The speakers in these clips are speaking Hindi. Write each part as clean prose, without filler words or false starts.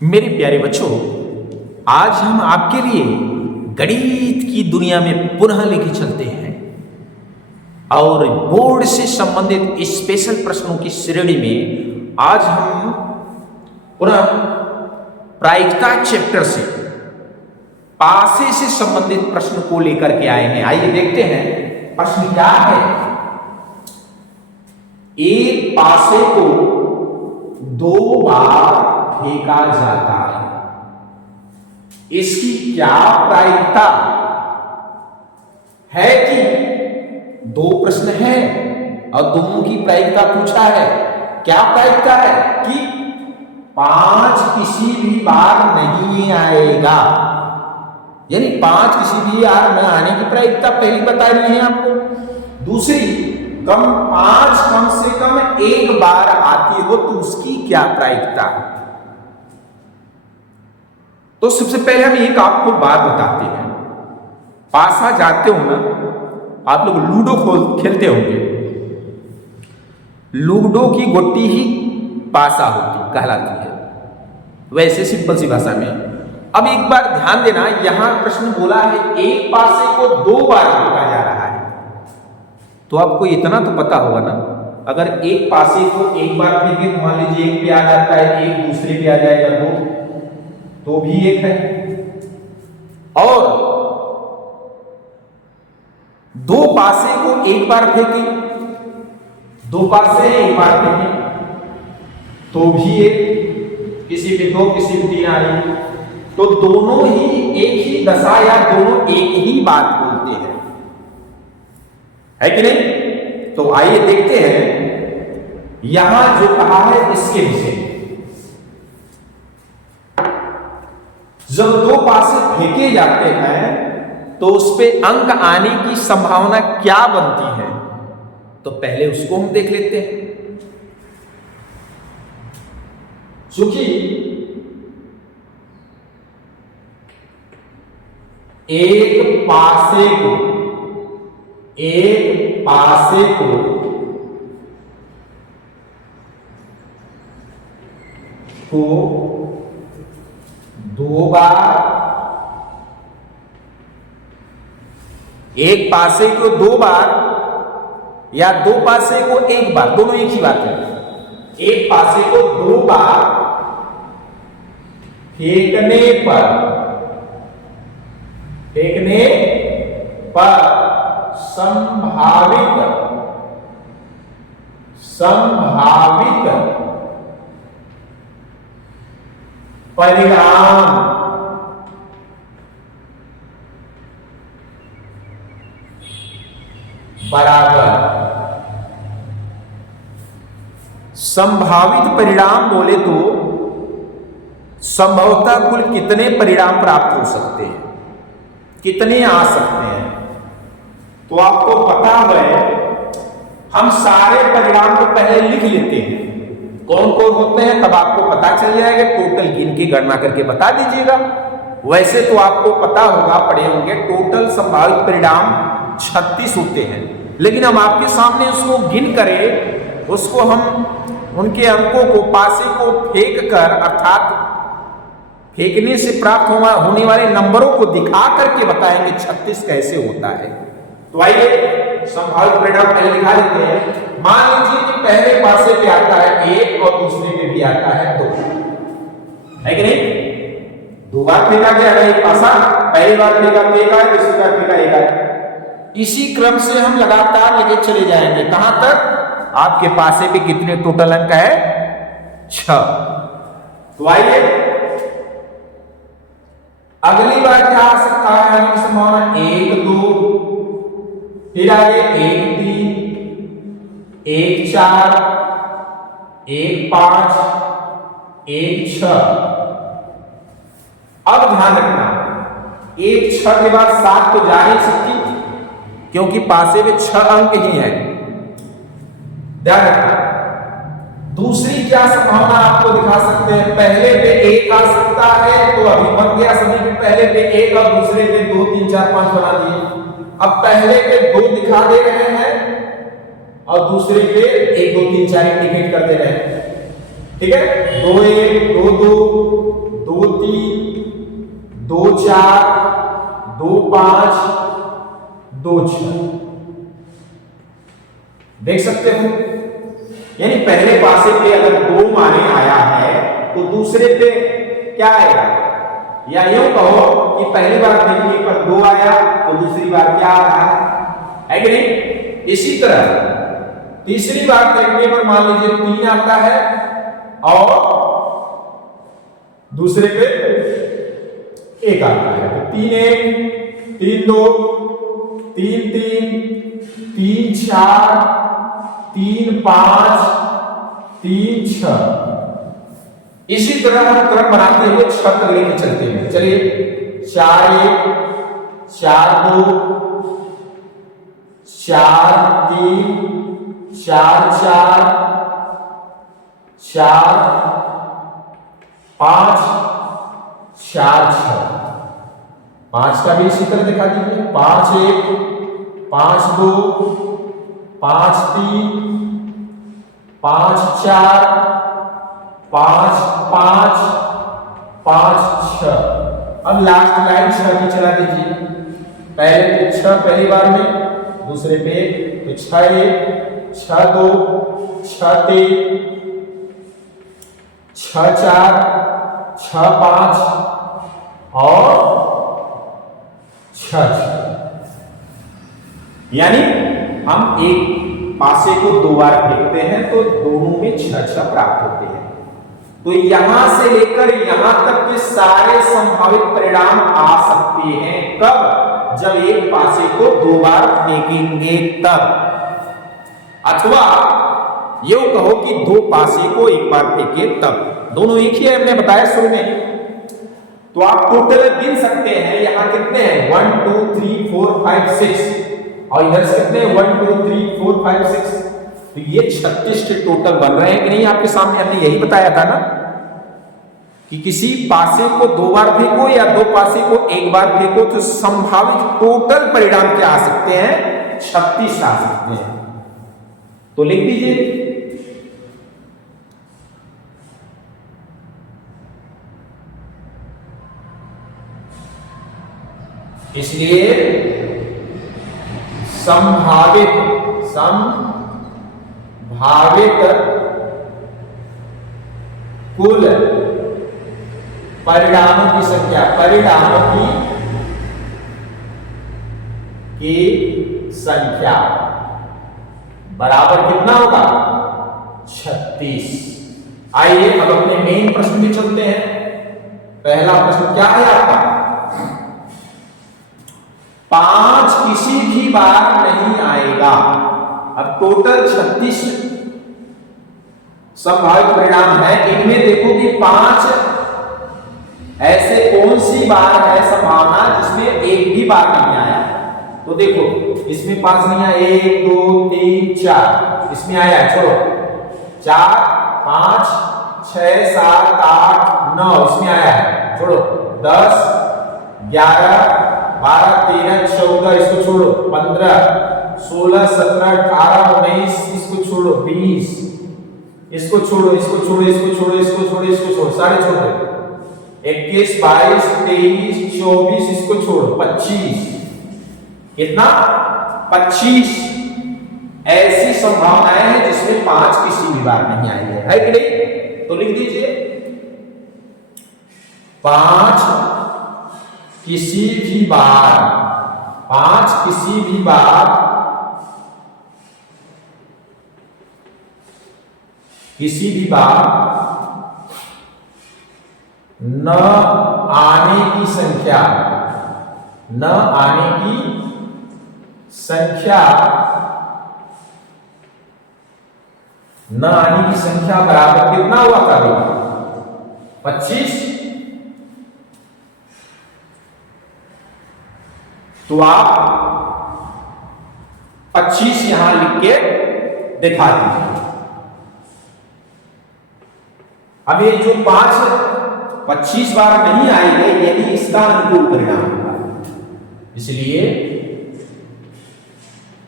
मेरे प्यारे बच्चों, आज हम आपके लिए गणित की दुनिया में पुनः लेके चलते हैं और बोर्ड से संबंधित स्पेशल प्रश्नों की श्रेणी में आज हम पुनः प्रायिकता चैप्टर से पासे से संबंधित प्रश्न को लेकर के आए हैं। आइए देखते हैं प्रश्न क्या है। एक पासे को दो बार फेंका जाता है, इसकी क्या प्रायिकता है? कि दो प्रश्न है और दोनों की प्रायिकता पूछा है। क्या प्रायिकता है? कि 5 किसी भी बार नहीं आएगा, यानी 5 किसी भी बार न आने की प्रायिकता पहली बता रही है आपको। दूसरी, 5 कम से कम एक बार आती हो तो उसकी क्या प्रायिकता है? तो सबसे पहले हम एक आपको बात बताते हैं। पासा जाते हो ना, आप लोग लूडो खेलते होंगे। लूडो की गोटी ही पासा होती कहलाती है, वैसे सिंपल सी भाषा में। अब एक बार ध्यान देना, यहां प्रश्न बोला है एक पासे को 2 बार फेंका जा रहा है, तो आपको इतना तो पता होगा ना, अगर एक पासे को एक बार फेंके तो मान लीजिए एक पे आ जाता है, एक दूसरे पे आ जाएगा, तो भी एक है। और 2 पासे को एक बार फेंके, 2 पासे एक बार फेंके तो भी एक, किसी पे 2 किसी पे 3 आ रही, तो दोनों ही एक ही दशा या दोनों एक ही बात बोलते हैं, है कि नहीं? तो आइए देखते हैं यहां जो कहा है इसके विषय। जब 2 पासे फेंके जाते हैं तो उस पे अंक आने की संभावना क्या बनती है, तो पहले उसको हम देख लेते हैं। चूंकि एक पासे को दो बार, एक पासे को 2 बार या 2 पासे को 1 बार, दोनों एक ही बात है। एक पासे को 2 बार फेंकने पर संभावित परिणाम बराबर, संभावित परिणाम बोले तो संभवतः कुल कितने परिणाम प्राप्त हो सकते हैं, कितने आ सकते हैं। तो आपको पता है, हम सारे परिणाम को पहले लिख लेते हैं कौन कौन होते हैं, तब आपको पता चल जाएगा। टोटल गिन के गणना करके बता दीजिएगा। वैसे तो आपको पता होगा, पढ़े होंगे, टोटल संभावित परिणाम 36 होते हैं, लेकिन हम आपके सामने उसको गिन करें, उसको हम उनके अंकों को, पासे को फेंक कर, अर्थात फेंकने से प्राप्त होने वाले नंबरों को दिखा करके बताएंगे 36 कैसे होता है। तो आइए संभावित परिणाम पहले दिखा देते हैं। मान लीजिए कि पहले पासे पे आता है 1 और दूसरे पे भी आता है 2, है कि नहीं? 2 बार फेंका गया है एक पासा, पहली बार फेंका 1 है, दूसरी बार फेंका 1 है। इसी क्रम से हम लगातार लेके चले जाएंगे। कहां तक? आपके पासे पे कितने टोटल अंक है? 6। तो आइए अगली बार क्या आ सकता है? आने की संभावना 1 2, फिर आगे 1 3, 1 4, 1 5, 1 6। अब ध्यान रखना, 1 6 के बाद 7 तो जा नहीं सकती, क्योंकि पासे में 6 अंक ही है। ध्यान रखना। दूसरी क्या संभावना आपको दिखा सकते हैं? पहले पे 1 आ सकता है, तो अभी बन गया सभी पे पहले पे 1 और दूसरे पे 2 3 4 5 बना दिए। अब पहले पे 2 दिखा दे रहे हैं और दूसरे पे 1 2 3 4 इंडिकेट कर दे रहे हैं। ठीक है, 2 1 2 2 4, 2 5, 2 6। देख सकते हो, यानी पहले पासे पे अगर 2 माने आया है तो दूसरे पे क्या आएगा, या यूं कहो कि पहली बार फेंकने पर 2 आया तो दूसरी बार क्या आ रहा है कि नहीं। इसी तरह तीसरी बार फेंकने पर मान लीजिए 3 आता है और दूसरे पे 1 आता है, तो 3 1, 3 2, 3 3, 3 4, 3 5, 3 6। इसी तरह हम क्रम बनाते हुए 6 तक लेके चलते हैं। चलिए 4 1, 4 2, 4 3, 4 4, 4 5, 4 6। 5 का भी इसी तरह दिखा दीजिए, 5 1, 5 2, 5 3, 5 4, 5 5, 5 6। अब लास्ट लाइन 6 की चला दीजिए। पहले 6 पहली बार में, दूसरे पे तो 6 1, 6 2, 6 3, 6 4, 6 5 और 6 6। यानी हम एक पासे को 2 बार फेंकते हैं तो दोनों में 6 6 प्राप्त होते हैं। तो यहां से लेकर यहां तक के सारे संभावित परिणाम आ सकते हैं। कब? जब एक पासे को 2 बार फेंकेंगे तब, अथवा यो कहो कि 2 पासे को 1 बार फेंके तब। दोनों एक ही है, हमने बताया शुरू में। तो आप टोटल गिन सकते हैं, यहां कितने हैं 1 2 3 4 5 6 और इधर से कितने 1 2 3 4 5 6। तो ये 36 के टोटल बन रहे हैं कि नहीं। आपके सामने हमने यही बताया था ना कि किसी पासे को 2 बार फेंको या 2 पासे को 1 बार फेंको तो संभावित टोटल परिणाम क्या आ सकते हैं, 36 आ सकते हैं। तो लिख दीजिए इसलिए संभावित कुल परिणामों की संख्या, परिणामों की संख्या बराबर कितना होगा 36। आइए अब अपने मेन प्रश्न में चलते हैं। पहला प्रश्न क्या है आपका, 5 किसी भी बार नहीं आएगा। अब टोटल 36 संभावित परिणाम है, इनमें देखो कि 5 ऐसे कौन सी बार है संभावना जिसमें एक भी बार नहीं आया। तो देखो इसमें 5 नहीं आया, 1 2 3 4 इसमें आया, छोड़ो 4 5 6 7 8 9 इसमें आया है, छोड़ो 10 11 12 13 14 इसको छोड़ो, 15 16 17 18 19 इसको छोड़ो, 20 इसको छोड़ो, इसको छोड़ो, इसको छोड़ो, इसको छोड़ो, इसको छोड़ो, सारे छोड़ दो, 21 22 23 24 इसको छोड़ो, 25 कितना 25 ऐसी संभावनाएं हैं जिसमें 5 किसी भी बार नहीं आई है कि नहीं। तो लिख दीजिए 5 किसी भी बार, 5 किसी भी बार, किसी भी बार न आने की संख्या, न आने की संख्या, न आने की संख्या बराबर कितना हुआ था 25। तो आप 25 यहां लिख के दिखा दीजिए। अब ये जो 25 बार नहीं आएंगे यदि इसका अनुकूल परिणाम होगा, इसलिए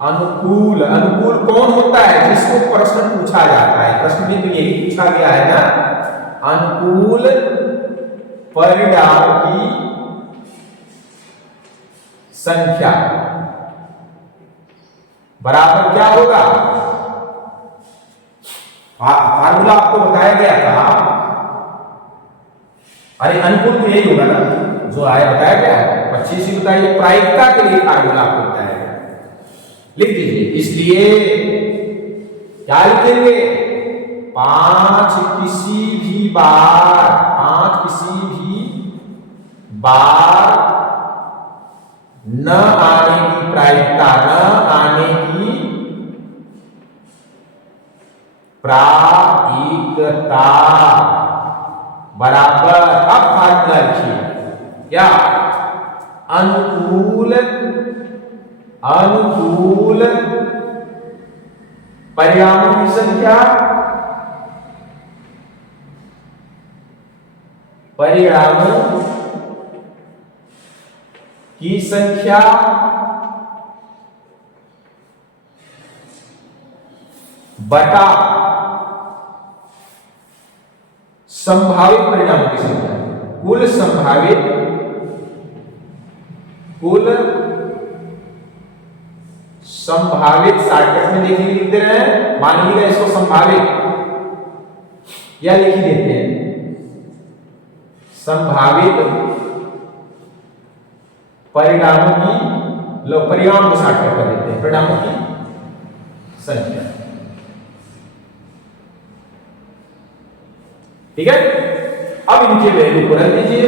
अनुकूल, अनुकूल कौन होता है जिसको प्रश्न पूछा जाता है। प्रश्न में तो यही पूछा गया है ना, अनुकूल परिणाम की संख्या बराबर क्या होगा? फार्मूला आपको बताया गया था। अरे अनुकूल तो यही होगा ना जो आया बताया गया है। 25 ही बताइए, प्रायिकता के लिए फार्मूला आपको बताया गया, लिख दीजिए। इसलिए क्या लिखेंगे? 5 किसी भी बार न आने की प्रायिकता, बराबर, अब फार्मूला लिखिए क्या? अनुकूल परिणामों की संख्या, बटा संभावित परिणामों की संख्या। कुल संभावित शॉर्टकट में लिख दे रहे हैं, मान लीजिएगा इसको संभावित या लिख ही देते हैं, संभावित परिणामों को शॉर्टकट कर देते हैं, परिणामों की संख्या। ठीक है, अब इनके वैल्यू को रख दीजिए।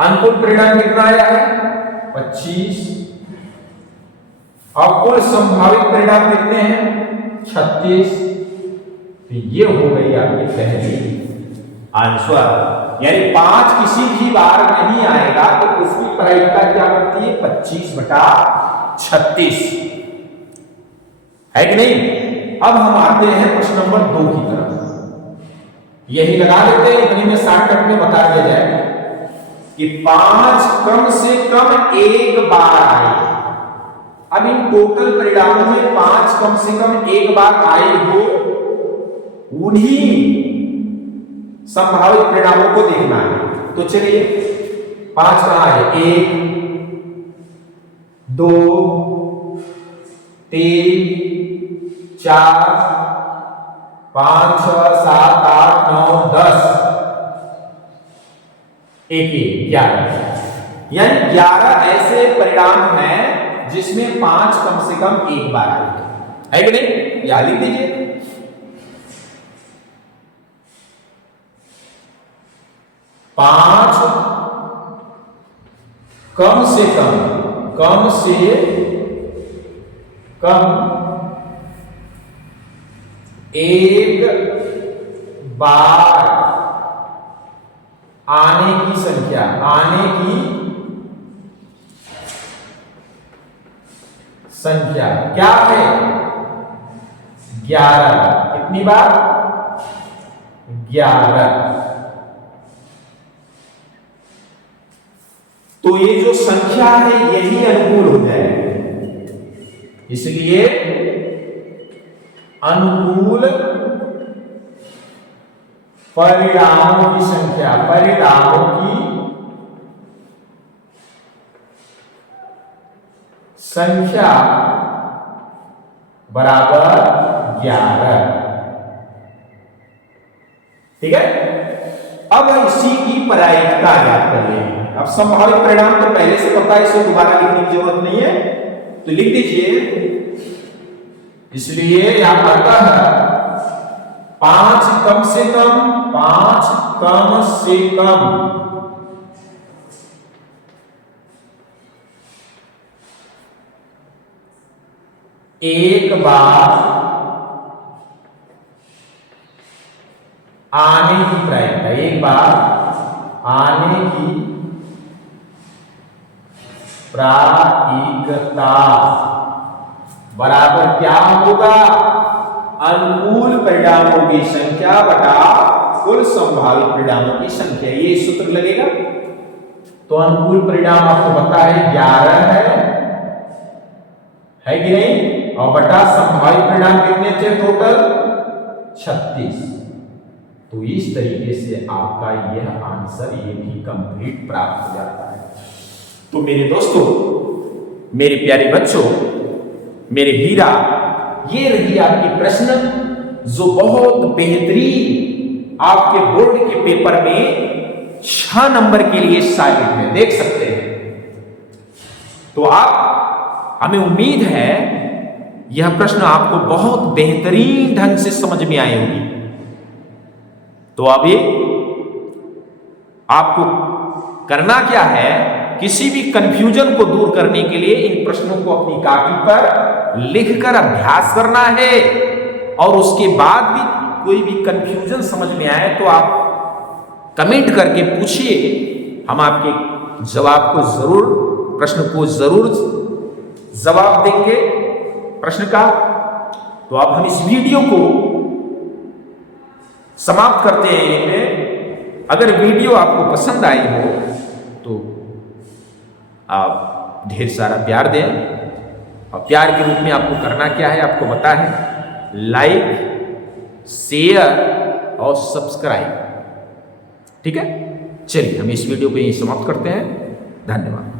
अनुकूल परिणाम कितना आया है? 25। और कुल संभावित परिणाम कितने हैं? 36। तो ये हो गई आपकी पहली आंसर। यानी 5 किसी भी बार नहीं आएगा तो उसकी प्रायिकता क्या बनती है? 25/36, है कि नहीं? अब हम आते हैं प्रश्न नंबर 2 की तरफ। यही लगा देते हैं, इतनी में शॉर्टकट में बता दिया जाए कि 5 कम से कम एक बार आए। अब इन टोटल परिणामों में 5 कम से कम एक बार आए हो, उन्हीं संभावित परिणामों को देखना है। तो चलिए 5 कहां है? 1 2 3 4 5 6 7 8 9 10, 11। यानी 11 ऐसे परिणाम हैं जिसमें 5 कम से कम एक बार आए, है कि नहीं? या लिख दीजिए। पांच कम से कम एक बार आने की संख्या, क्या है? 11। कितनी बार? 11। तो ये जो संख्या है यही अनुकूल हो जाएगी। इसलिए अनुकूल परिणामों की संख्या, बराबर 11। ठीक है, अब इसी की प्रायिकता ज्ञात कर लेंगे। अब संभावित परिणाम तो पहले से पता है, इसे दोबारा लिखने की जरूरत नहीं है, तो लिख दीजिए। इसलिए यहां आता है 5 कम से कम एक बार आने की प्रायिकता, एक बार आने की प्रायिकता बराबर क्या होगा? अनुकूल परिणामों की संख्या बटा कुल संभावित परिणामों की संख्या। ये सूत्र लगेगा। तो अनुकूल परिणाम आपको पता है 11 है कि नहीं? और बटा संभावित परिणाम कितने थे टोटल? 36। तो इस तरीके से आपका यह आंसर, ये भी कंप्लीट प्राप्त हो जाता है। तो मेरे दोस्तों, मेरे प्यारे बच्चों, मेरे वीरा, ये रही आपकी प्रश्न जो बहुत बेहतरीन आपके बोर्ड के पेपर में 6 नंबर के लिए शामिल है, देख सकते हैं। तो आप, हमें उम्मीद है यह प्रश्न आपको बहुत बेहतरीन ढंग से समझ में आए होंगे। तो अभी आपको करना क्या है, किसी भी कंफ्यूजन को दूर करने के लिए इन प्रश्नों को अपनी कॉपी पर लिखकर अभ्यास करना है, और उसके बाद भी कोई भी कंफ्यूजन समझ में आए तो आप कमेंट करके पूछिए, हम आपके जवाब को जरूर, प्रश्न को जरूर जवाब देंगे प्रश्न का। तो अब हम इस वीडियो को समाप्त करते हैं यहीं पे। अगर वीडियो आपको पसंद आई हो तो आप ढेर सारा प्यार दें, और प्यार के रूप में आपको करना क्या है, आपको पता है, लाइक, शेयर और सब्सक्राइब। ठीक है, चलिए हम इस वीडियो को यहीं समाप्त करते हैं। धन्यवाद।